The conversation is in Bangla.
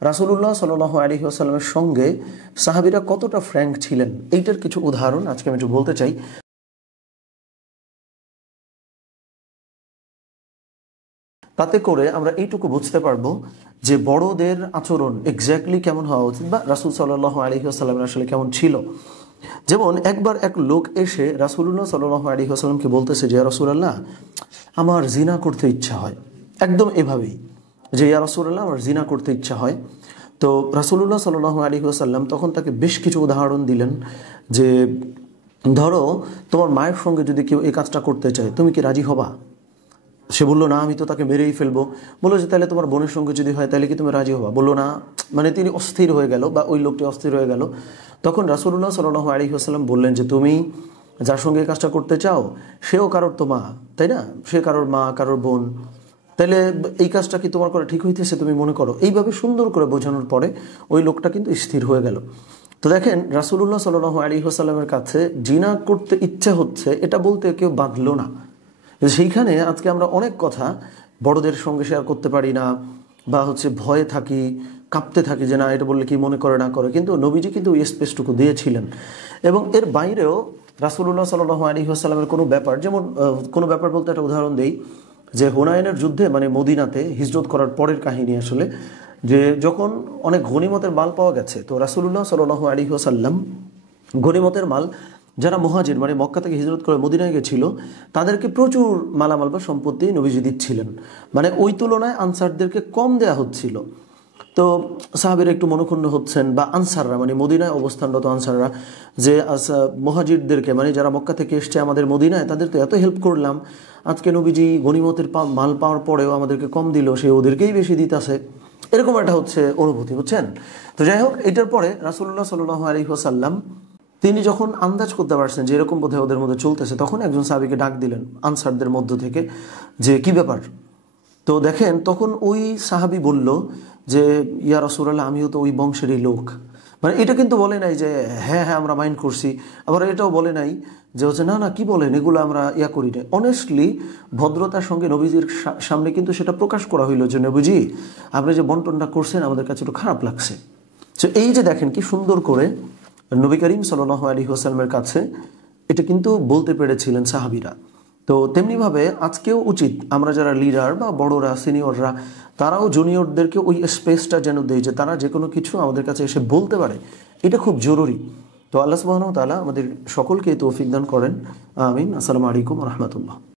রাসূলুল্লাহ সাল্লাল্লাহু আলাইহি ওয়াসাল্লামের সঙ্গে সাহাবীরা কতটা ফ্র্যাঙ্ক ছিলেন, এইটার কিছু উদাহরণ আজকে আমি একটু বলতে চাই। তাতে করে আমরা এইটুকু বুঝতে পারবো যে বড়দের আচরণ এক্স্যাক্টলি কেমন হওয়া উচিত, বা রাসূল সাল্লাল্লাহু আলাইহি ওয়াসাল্লামের আসলে কেমন ছিল। যেমন একবার এক লোক এসে রাসূলুল্লাহ সাল্লাল্লাহু আলাইহি ওয়াসাল্লামকে বলতেছে যে, ইয়া রাসূলুল্লাহ, আমার জিনা করতে ইচ্ছা হয়। একদম এভাবেই যে, ইয়া রাসূলুল্লাহ, আমার জিনা করতে ইচ্ছা হয়। তো রাসূলুল্লাহ সাল্লাল্লাহু আলাইহি ওয়াসাল্লাম তখন তাকে বেশ কিছু উদাহরণ দিলেন যে, ধরো তোমার মায়ের সঙ্গে যদি কেউ এই কাজটা করতে চায়, তুমি কি রাজি হবা? সে বললো, না, আমি তো তাকে মেরেই ফেলবো। বললো যে, তাহলে তোমার বোনের সঙ্গে যদি হয় তাহলে কি তুমি রাজি হবা? বললো না। মানে তিনি অস্থির হয়ে গেল, বা ওই লোকটি অস্থির হয়ে গেল। তখন রাসূলুল্লাহ সাল্লাল্লাহু আলাইহি ওয়াসাল্লাম বললেন যে, তুমি যার সঙ্গে এই কাজটা করতে চাও সেও কারোর তো মা, তাই না? সে কারোর মা, কারোর বোন। তাহলে এই কাজটা কি তোমার করা ঠিক হইতেছে তুমি মনে করো? এইভাবে সুন্দর করে বোঝানোর পরে ওই লোকটা কিন্তু স্থির হয়ে গেল। তো দেখেন, রাসূলুল্লাহ সাল্লাল্লাহু আলাইহি ওয়াসাল্লামের কাছে জিনা করতে ইচ্ছে হচ্ছে এটা বলতে কেউ বাঁধলো না। সেইখানে আজকে আমরা অনেক কথা বড়দের সঙ্গে শেয়ার করতে পারি না, বা ভয়ে থাকি, কাঁপতে থাকি যে না, এটা বললে কি মনে করে না করে। কিন্তু নবীজি কিন্তু ওই স্পেসটুকু দিয়েছিলেন। এবং এর বাইরেও রাসূলুল্লাহ সাল্লাল্লাহু আলাইহি ওয়াসাল্লামের কোনো ব্যাপার, যেমন কোনো ব্যাপার বলতে একটা উদাহরণ দেই, যে হুনাইনের যুদ্ধে, মানে মদিনাতে হিজরত করার পরের কাহিনী আসলে, যে যখন অনেক গনিমতের মাল পাওয়া গেছে, তো রাসূলুল্লাহ সাল্লাল্লাহু আলাইহি ওয়াসাল্লাম গনিমতের মাল, যারা মুহাজির মানে মক্কা থেকে হিজরত করে মদিনায় গেছিল, তাদেরকে প্রচুর মালামাল বা সম্পত্তি নবীজি দিচ্ছিলেন। মানে ওই তুলনায় আনসারদেরকে কম দেয়া হচ্ছিল। তো সাহাবীরা একটু মনক্ষুণ্ণ হচ্ছেন, বা আনসাররা মানে মদিনায় অবস্থানরত আনসাররা, যে মুহাজিরদেরকে, মানে যারা মক্কা থেকে এসছে আমাদের মদিনায়, তাদের তো এত হেল্প করলাম, আজকে নবীজি গনিমতের মাল পাওয়ার পরেও আমাদেরকে কম দিল, সে ওদেরকেই বেশি দিতেছে। এরকম একটা অনুভূতি, বুঝছেন? তো যাই হোক, এটার পরে রাসূলুল্লাহ সাল্লাল্লাহু আলাইহি ওয়াসাল্লাম তিনি যখন আন্দাজ করতে পারছেন যে এরকম বোধহয় ওদের মধ্যে চলতেছে, তখন একজন সাহাবীকে ডাক দিলেন আনসারদের মধ্য থেকে, যে কি ব্যাপার। তো দেখেন, তখন ওই সাহাবী বলল যে, ইয়া রাসূলুল্লাহ, আমিও তো ওই বংশেরই লোক। মানে এটা কিন্তু বলে নাই যে হ্যাঁ হ্যাঁ আমরা মাইন্ড করছি, আবার এটাও বলে নাই যে না না কি বলেন, এগুলো আমরা করি না। অনেস্টলি ভদ্রতার সঙ্গে নবীজির সামনে কিন্তু সেটা প্রকাশ করা হইল যে, নবীজি, আপনি যে বন্টনটা করছেন আমাদের কাছে একটু খারাপ লাগছে। তো এই যে দেখেন কি সুন্দর করে নবী করিম সাল্লাল্লাহু আলাইহি ওয়াসাল্লামের কাছে এটা কিন্তু বলতে পেরেছিলেন সাহাবীরা। তো তেমনিভাবে আজকেও উচিত আমরা যারা লিডার বা বড়রা, সিনিয়ররা, তারাও জুনিয়রদেরকে ওই স্পেসটা যেন দেয়, যে তারা যে কোনো কিছু আমাদের কাছে এসে বলতে পারে। এটা খুব জরুরি। তো আল্লাহ সুবহানাহু ওয়া তাআলা আমাদের সকলকে তৌফিক দান করেন। আমিন। আসসালামু আলাইকুম ওয়া রাহমাতুল্লাহ।